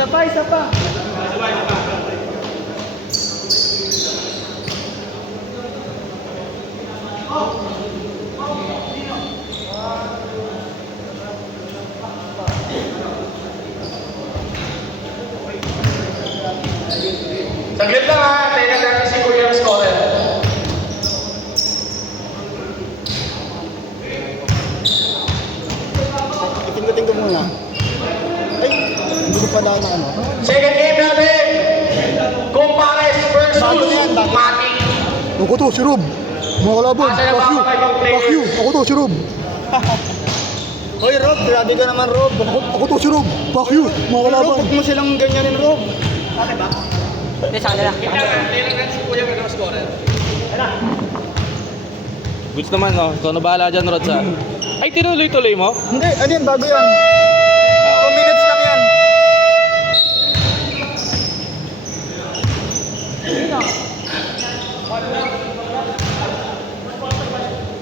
Isa pa, isa pa. Saglit lang ha, tingnan natin si Kuya ang scorer. Iting-iting ko muna. Ay, hindi ko pala na ano. Second game natin, Compares versus Bago na yan, bago. Mati. Ako to, si Rob. Mga kalaban. Asa na ba Fuck you. mga ibang players? Fuck you. Ako to, si Rob. Hoy Rob, grabe ka naman Rob. Ako to, si Rob. Fuck you. Mga kalaban. Rob, huwag mo silang ganyanin Rob. Bakit ba? Hindi, sana lang. Tingnan natin si Kuya ang scorer. Goods naman, no? Ikaw na bahala dyan, Rodsa. Ay, tinuloy-tuloy mo? Hindi, ano yan, bago yan. 2 minutes lang yan.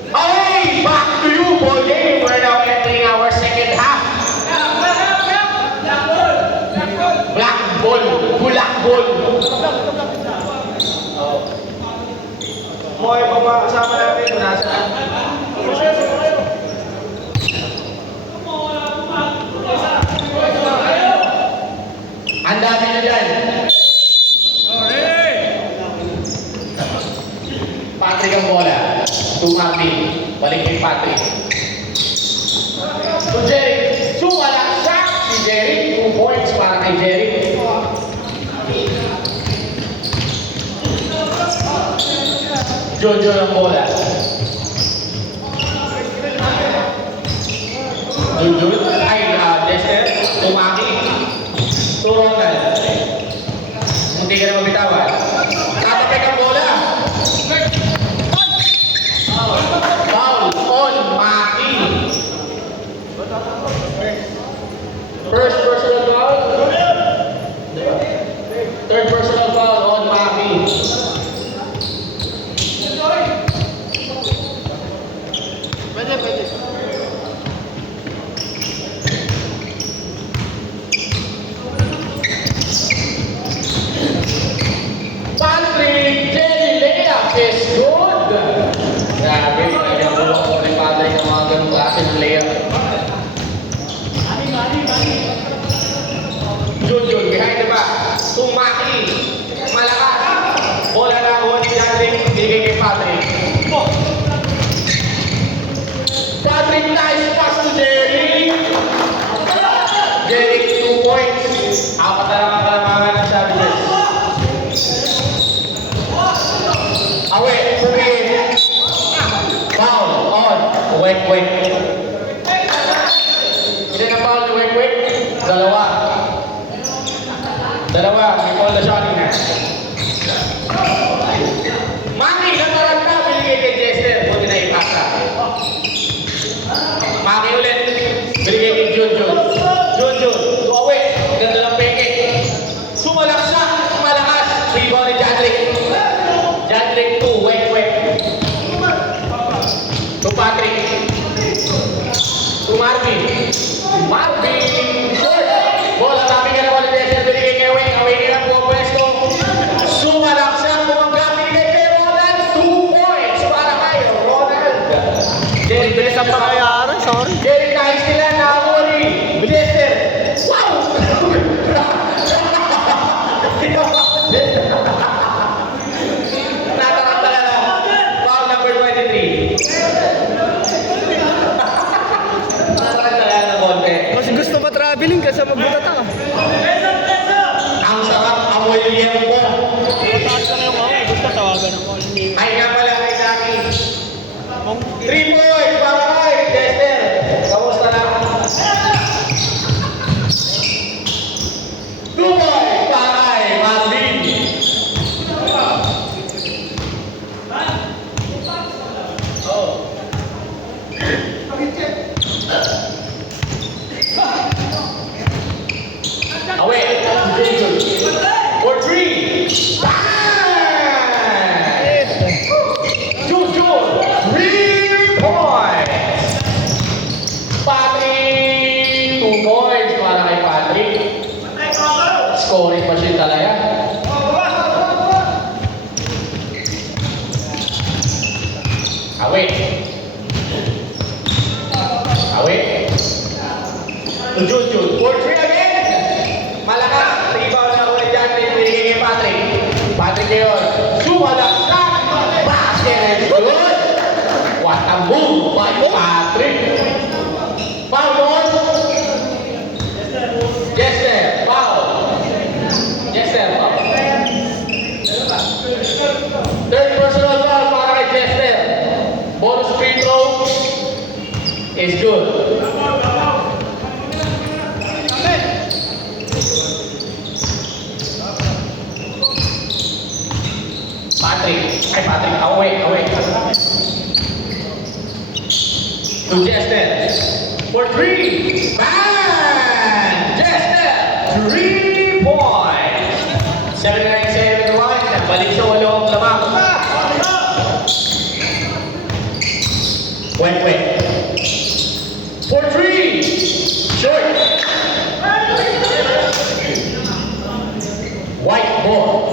Okay, back to you, ball game. We're now entering our second half. Black ball, bulak ball. Mo yung mga kasama natin, nasa. Ang dami nyo dyan. Patrick ang bola. Tumabi. Balik kay Patrick. So Jerry, sumala siya si Jerry. 2 points para kay Jerry. Jojo ang bola. Jojo. Ay, Dexter. Tumaki. To Ronald. Hindi ka na mabitawan. Tatapik ang bola. Foul on Maki. First personal foul. Third personal foul on Maki. Pwede. Patrick Jerry layup is good. Grabe, nagkakuha ko ni Patrick ng mga ganong klase ng layup. Jun, behind the back. Tumaki. Malakas. Bola na ako ni Patrick. Binigay kay Patrick. Patrick, nice pass to Jerry. Jerry, 2 points. Apat na lang ang kalamangan ng Chavez. Awe, Pugi. Foul on Wek. Ilan ang foul ni Wek? Dalawa. May foul na siya kanina. Maki, natarang ka. Binigay kay Jester. Buti na ipasa. Maki ulit. Binigay kay Junjun. Awe. Ganda ng peke. Sumalaksak. Malakas. Rebound ni Jadrick. Jadrick 2, Wek. To Patrick. To Marvin. Short. Bola, tapi ka na wala Dexter. Binigay kay Wek. Away na po pwesto. Sumalaksak. Bumangga. Binigay kay Ronald. 2 points para kay Ronald. Jerry, bilis ang Pakayaran, sorry. Jerry, kahit sila nakahuli. Dexter. Wow! Nataranta na. Foul number 23. Nataranta na ng konti. Mas gusto pa traveling kasi magbutat ako. Ang sarap amoy liyan ko. Mataas ka na yung ako, gusto tawagan ako. Ay nga pala kay Jackie. 3 points para kay Dexter. Kamusta na? 2 points para kay Marvin. Scoring machine talaga. Away. Away. To Jude. 4-3 again. Malakas. Rebound na ulit dyan. Pinigay kay Patrick. Patrick ngayon. Sumalaksak. Basket is good. What a move by Patrick. Foul on. Jester. Foul. Jester. Foul. Third personal foul para kay Jester. Bonus free throw is good. Patrick, away. To Jester. For 3. Bang! Jester, 3 points. 79-71. Balik sa 8 ang lamang. Wait. For 3. Short. White ball.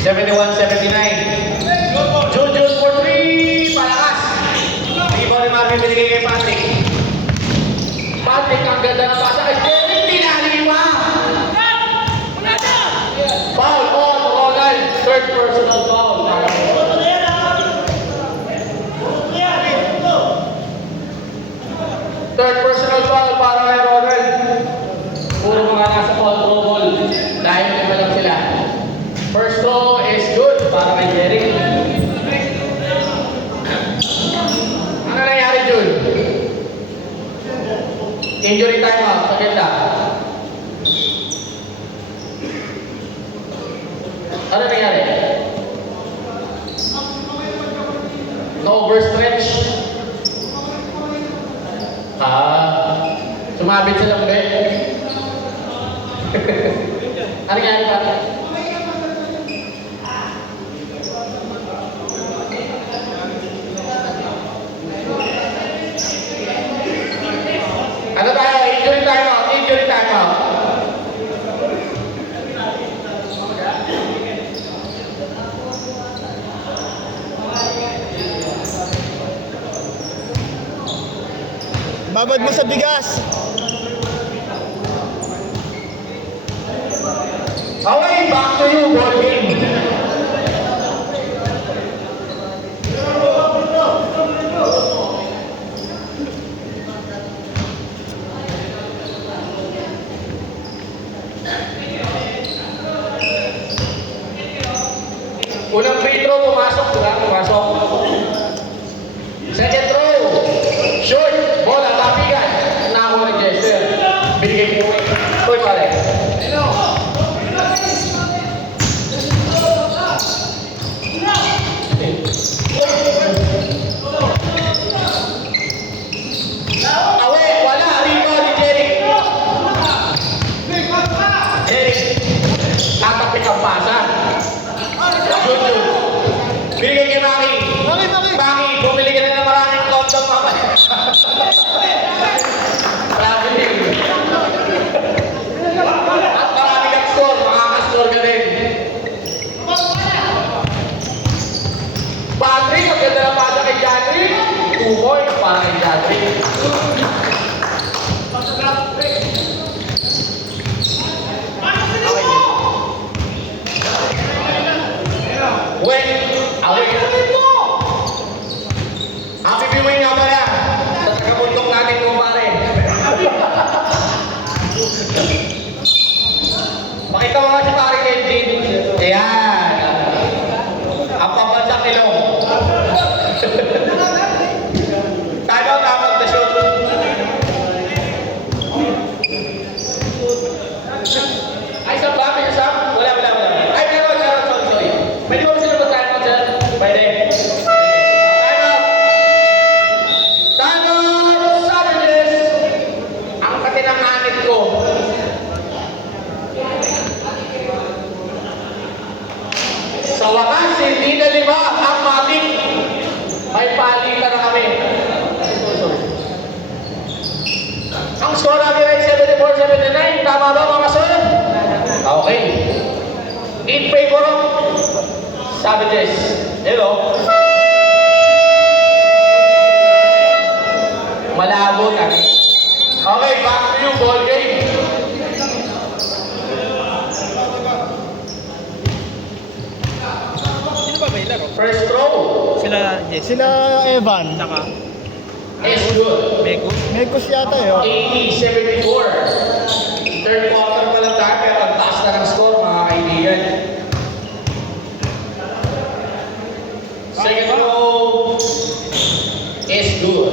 71-79. Jude for 3. Palakas. Rebound ni Marvin binigay kay Patrick. Patrick, ang ganda ng pasa kay Jerry. Pinalima. Foul on Ronald. Third personal foul. Third personal foul para kay Ronald. Puro mga nasa control ball. Dahil lima lang sila. First throw is good para kay Jerry. Ano nangyari, Jude? Injury timeout sa ganda. Ano nangyari? Na-overstretch? Sumabit sa lambe? Ano nangyari ba? Ano tayo? Injury timeout. Babad mo sa bigas. Away, back to you, ball game. Unang free throw, pumasok. Second throw, short, bola, tapigan. Nako ni Jester. Binigay ko Uy, pare. Away, wala. Rebound ni Jerry. Tatapik ang pasa. Jude. Binigay kay Maki. Maki, bumili ka na ng maraming condom mamaya. Traveling. At marami kang score, makaka-score ka din. Patrick, ang ganda na pasa kay Jadri. 2 points para kay Jadri. Away. Happy viewing nga pala sa taga-bundok natin mo pare. Pakita mo nga si pare Kenjin. Ayan. Ang pambansang ilong. Time out, the shoot. in favor of Savages. Hello. Malabo na. Okay, back to you, ball game. Sino ba may laro? First throw Sila Evan. is good. Megos yata yun. 80-74. Third quarter pa lang tayo, pero ang taas na ng score, mga kaibigan. Second throw is good.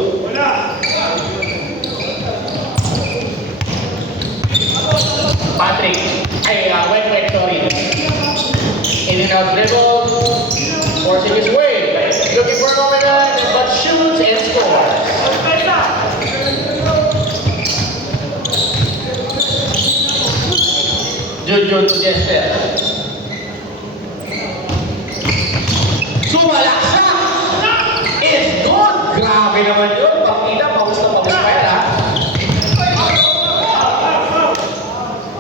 Patrick, wait, sorry. In and out dribble, forcing his way. Looking for an open run, but shoots and scores. Jun to Jester. Sumalaksa! Is good! Grabe naman yun. Partida, pawis na pawis pa yan, ha?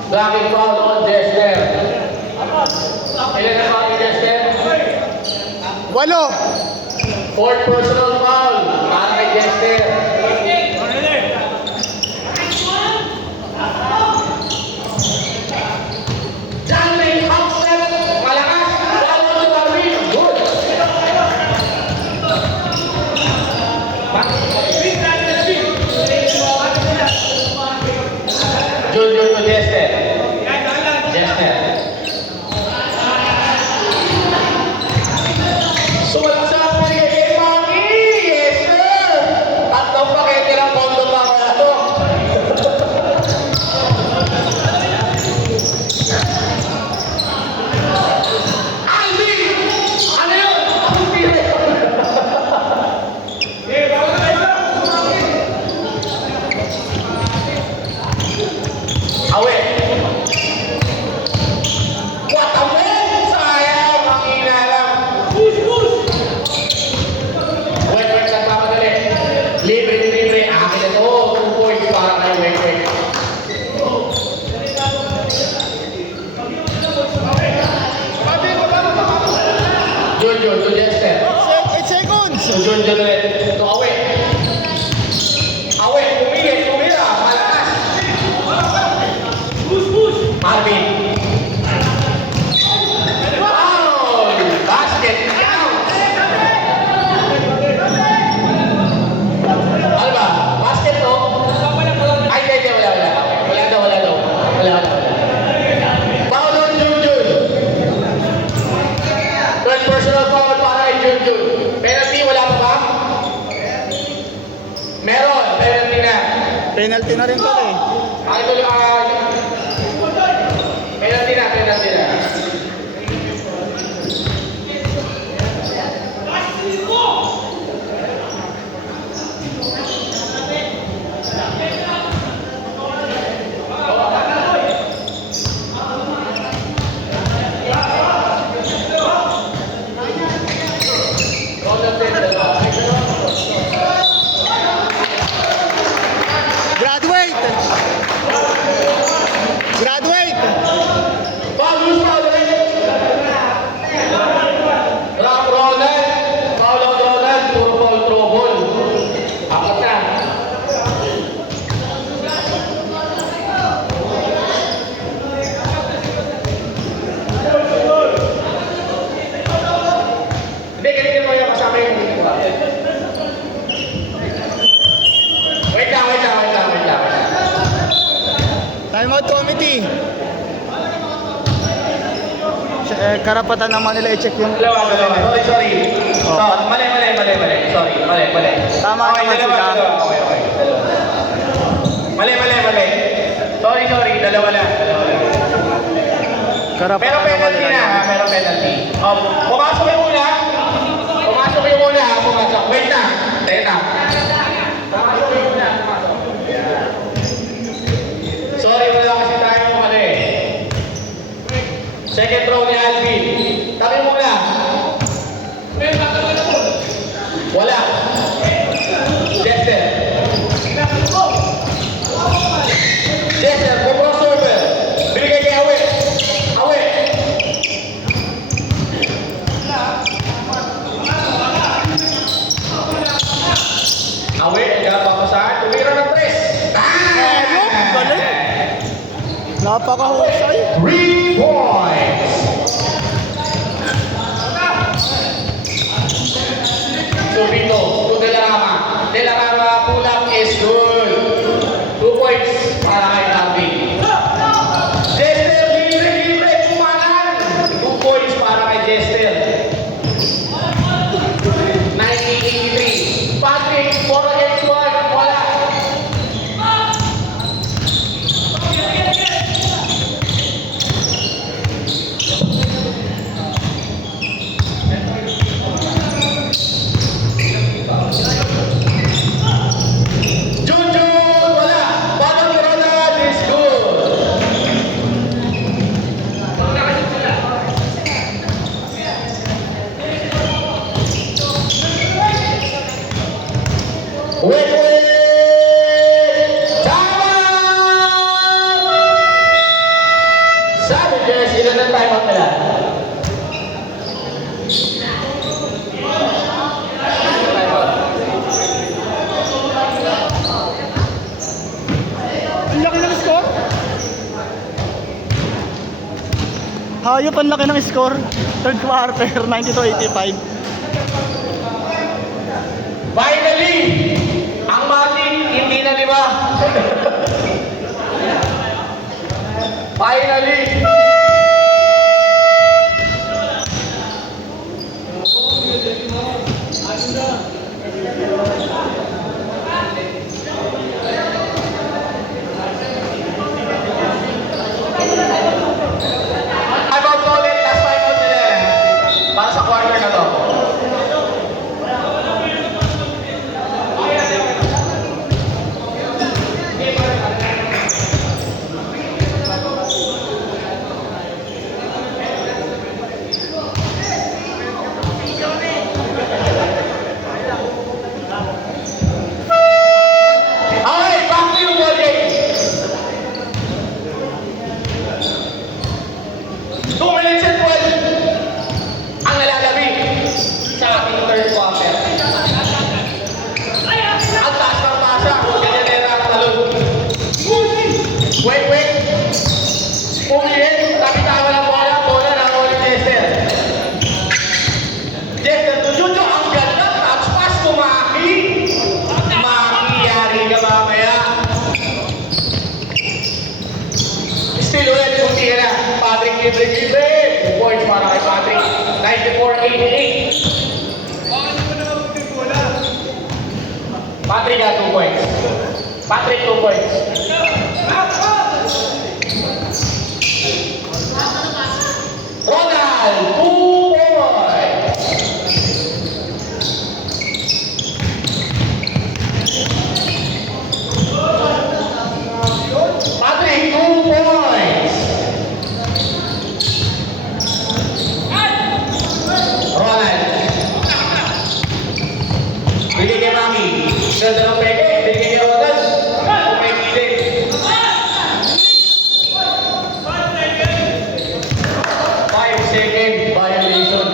Blocking foul on Jester. Ilan na foul ni Jester? 8. Fourth personal foul. Para kay Jester. Janley Housen, malakas. Follow to Darwin. Good. Jun to Jester. Jester. Sumalak sa pinigay kay Maki. Yes, sir. Tatlong pakete ng kondo pa ako na to. Alvin! Ano yun? Ang pire. Awe. What a move! Sayang! Ang ina lang. Wait, nagpapadali. Libre. Akin na to. 2 points para kay Wek. Jun to Jester. 8 seconds. Jun ulit. To Awe. Awe, tumira. Malakas. Marvin. Foul! Basket counts. Ano ba? Basket to? Ay, hindi. Wala. Foul on Jun. Third personal foul para kay Jun. Penalty, wala pa ba? Meron, penalty na. Penalty na rin pala eh. Ay, tuloy, penalty na. Graduate. Foul, Ronald, puro foul trouble. Apat na. Hindi, ganito mo yung kasama yung Wait lang. Timeout committee. Karapatan naman nila i-check yung... Dalawa. Sorry. Oh. Mali. Sorry, mali. Tama Okay, naman dalawa. sila. Okay. Mali. Sorry, dalawa lang. Pero Karapatan naman penalty nila na, yan. meron penalty. Pumasok yung una. Wait na. Teka. Pumasok yung una. Sorry, wala kasi tayo mali. Second throw ni Alvin. Tabi mo na. Wala. Jester, crossover. Binigay kay Awe. Napakahusay. 3 points. Subito, to De La Rama. De La Rama pull up is good. 2 points para kay Tabi. Jester, libre, kumanan. 2 points para kay Jester. 1983. Patrick, 4 against 1. Wala. Juju, wala. Bottom Ronald is good. Wait! Tama! Savages, ilan ang time out nila? Time out. Ang laki ng score. Hayop, ang laki ng score. Third quarter, 92-85. Finally, ang Matic hindi na 5. Finally. I'm out to ulit. Last time out nila eh. Para sa quarter na to. Okay, back to you, ball game. 2 minutes and 12 ang nalalabi sa ating third quarter. Ang taas ng pasa, Ganyanera ang talon. Wait. Pumilit, tabi-tawa ng bola ng Olive Jester. Jester to Juju, ang ganda, touch pass to Maki. Maki, yari ka mamaya. Still ulit, kunti ka na. Patrick, libre. 2 points para kay Patrick. 94-88. Patrick got 2 points. Patrick, 2 points. Ronald, 2 points. Patrick, 2 points. Ronald. Bigay kay Mami. Ganda ng peke. Bigay kay Ronald. Okay, bigay. 5 second violation.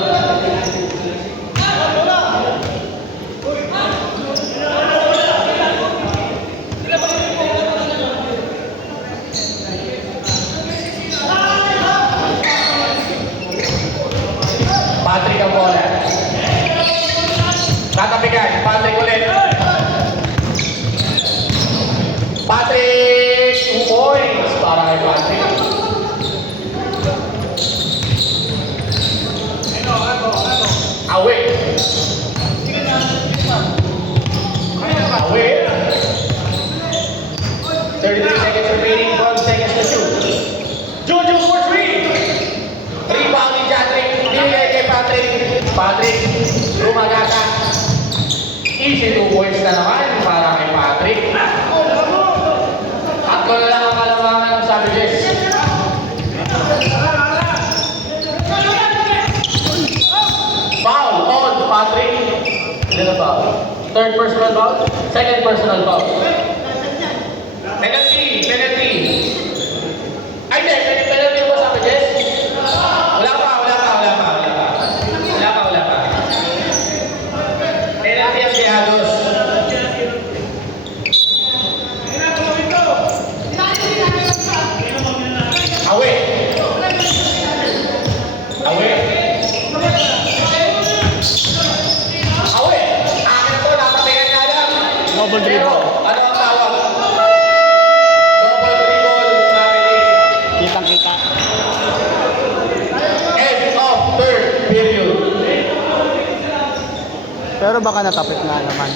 Patrick ang bola. Tatapikan. Patrick ulit. Patrick, 2 points para kay Patrick. Away. Away. 33 seconds remaining, 12 seconds to shoot. Jojo for 3. Rebound ni Patrick. Binigay kay Patrick. Patrick, rumagata. Easy 2 points na naman para kay Patrick. Tatlo na lang ang kalamangan ng Savages. Foul on Patrick. Ilan na foul? Third personal foul? Second personal foul. Penalty. Ay, hindi. Penalty ba Savages? Wala pa. Penalty ang Diados. Double Pero, dribble. ano ang tawag? Double dribble family. Kitang-kita. End of third period. Pero baka natapit nga naman.